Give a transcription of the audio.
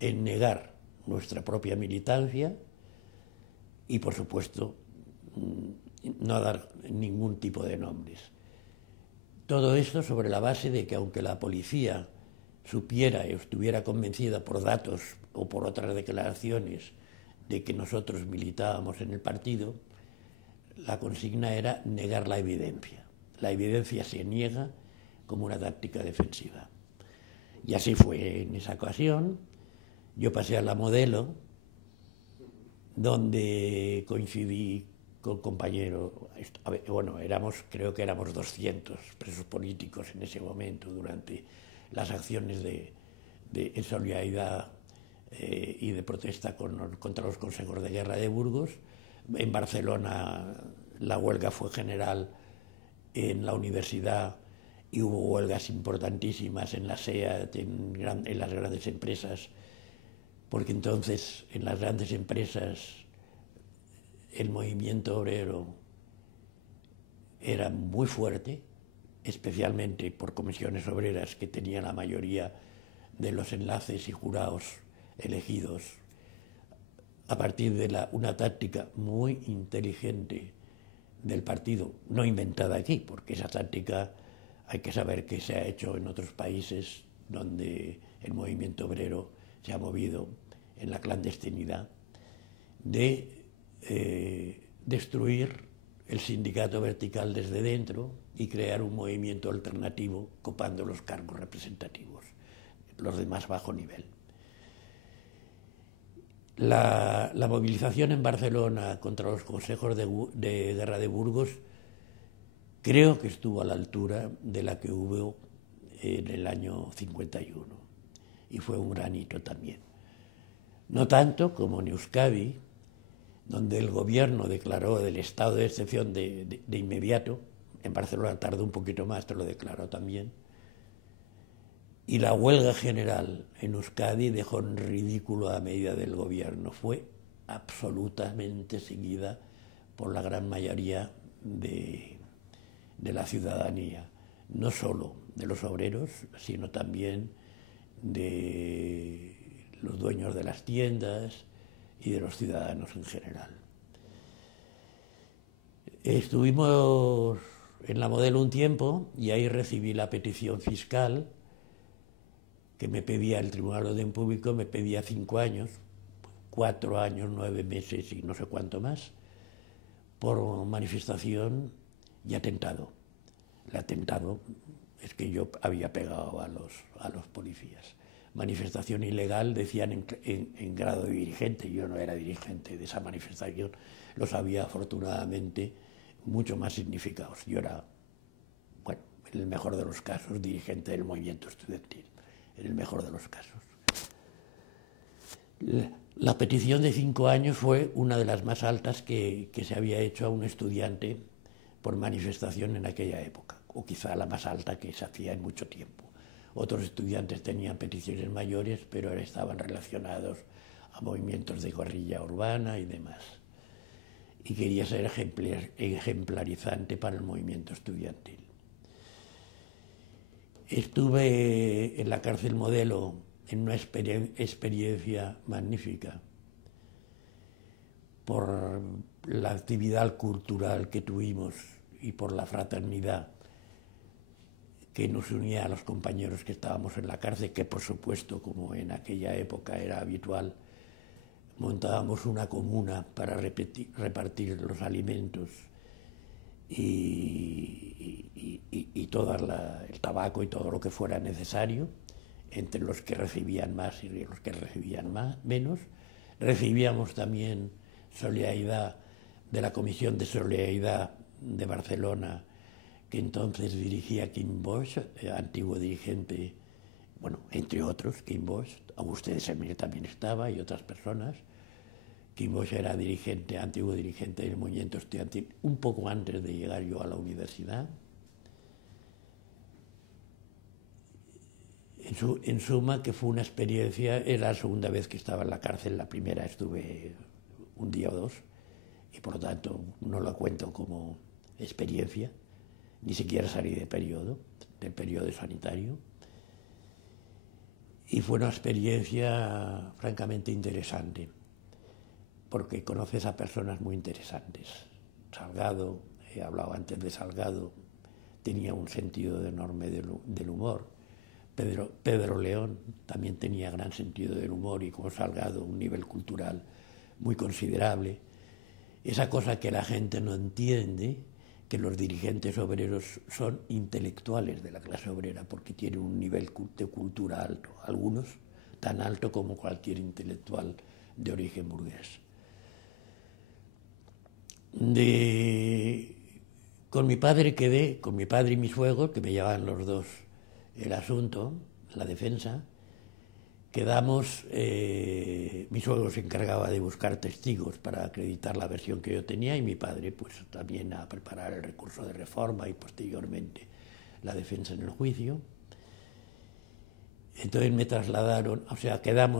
en negar nuestra propia militancia y, por supuesto, no dar ningún tipo de nombres. Todo esto sobre la base de que, aunque la policía supiera y estuviera convencida por datos o por otras declaraciones de que nosotros militábamos en el partido, la consigna era negar la evidencia. La evidencia se niega como una táctica defensiva. Y así fue en esa ocasión. Yo pasé a la Modelo, donde coincidí con compañeros. Bueno, creo que éramos 200 presos políticos en ese momento durante las acciones de solidaridad y de protesta contra los consejos de guerra de Burgos. En Barcelona la huelga fue general en la universidad y hubo huelgas importantísimas en la SEAT, en las grandes empresas, porque entonces en las grandes empresas el movimiento obrero era muy fuerte, especialmente por comisiones obreras que tenían la mayoría de los enlaces y jurados elegidos a partir de una táctica muy inteligente del partido, no inventada aquí, porque esa táctica hay que saber que se ha hecho en otros países donde el movimiento obrero se ha movido en la clandestinidad, de destruir el sindicato vertical desde dentro y crear un movimiento alternativo copando los cargos representativos, los de más bajo nivel. La movilización en Barcelona contra los consejos de guerra de Burgos creo que estuvo a la altura de la que hubo en el año 51 y fue un gran hito también. No tanto como en Euskadi, donde el gobierno declaró el estado de excepción de inmediato. En Barcelona tardó un poquito más, pero lo declaró también. Y la huelga general en Euskadi dejó en ridículo a medida del gobierno. Fue absolutamente seguida por la gran mayoría de la ciudadanía, no solo de los obreros, sino también de los dueños de las tiendas y de los ciudadanos en general. Estuvimos en la Modelo un tiempo y ahí recibí la petición fiscal que me pedía el Tribunal de Orden Público, me pedía 5 años, 4 años, 9 meses y no sé cuánto más, por manifestación y atentado. El atentado es que yo había pegado a los policías. Manifestación ilegal, decían en grado de dirigente. Yo no era dirigente de esa manifestación, los había afortunadamente mucho más significados. Yo era, bueno, en el mejor de los casos, dirigente del movimiento estudiantil, en el mejor de los casos. La petición de 5 años fue una de las más altas que se había hecho a un estudiante por manifestación en aquella época, o quizá la más alta que se hacía en mucho tiempo. Otros estudiantes tenían peticiones mayores, pero estaban relacionados a movimientos de guerrilla urbana y demás. Y quería ser ejemplarizante para el movimiento estudiantil. Estuve en la cárcel Modelo en una experiencia magnífica por la actividad cultural que tuvimos y por la fraternidad que nos unía a los compañeros que estábamos en la cárcel, que por supuesto, como en aquella época era habitual, montábamos una comuna para repartir los alimentos y todo el tabaco y todo lo que fuera necesario, entre los que recibían más y los que recibían menos. Recibíamos también solidaridad de la Comisión de Solidaridad de Barcelona, que entonces dirigía Quim Bosch, antiguo dirigente, bueno, entre otros, Quim Bosch, Auguste de Semir también estaba y otras personas. Quim Bosch era antiguo dirigente del movimiento estudiantil, un poco antes de llegar yo a la universidad. En suma, que fue una experiencia, era la segunda vez que estaba en la cárcel, la primera estuve un día o dos, y por lo tanto no la cuento como experiencia, ni siquiera salí del periodo sanitario. y fue una experiencia francamente interesante, porque conoces a personas muy interesantes. Salgado, he hablado antes de Salgado, tenía un sentido enorme del humor. Pedro León también tenía gran sentido del humor y, como Salgado, un nivel cultural muy considerable. Esa cosa que la gente no entiende, que los dirigentes obreros son intelectuales de la clase obrera porque tienen un nivel de cultura alto, algunos tan alto como cualquier intelectual de origen burgués. Con mi padre quedé, con mi padre y mi suegro, que me llevaban los dos el asunto, la defensa. Quedamos, mi suegro se encargaba de buscar testigos para acreditar la versión que yo tenía y mi padre pues también a preparar el recurso de reforma y posteriormente la defensa en el juicio. Entonces me trasladaron, o sea, quedamos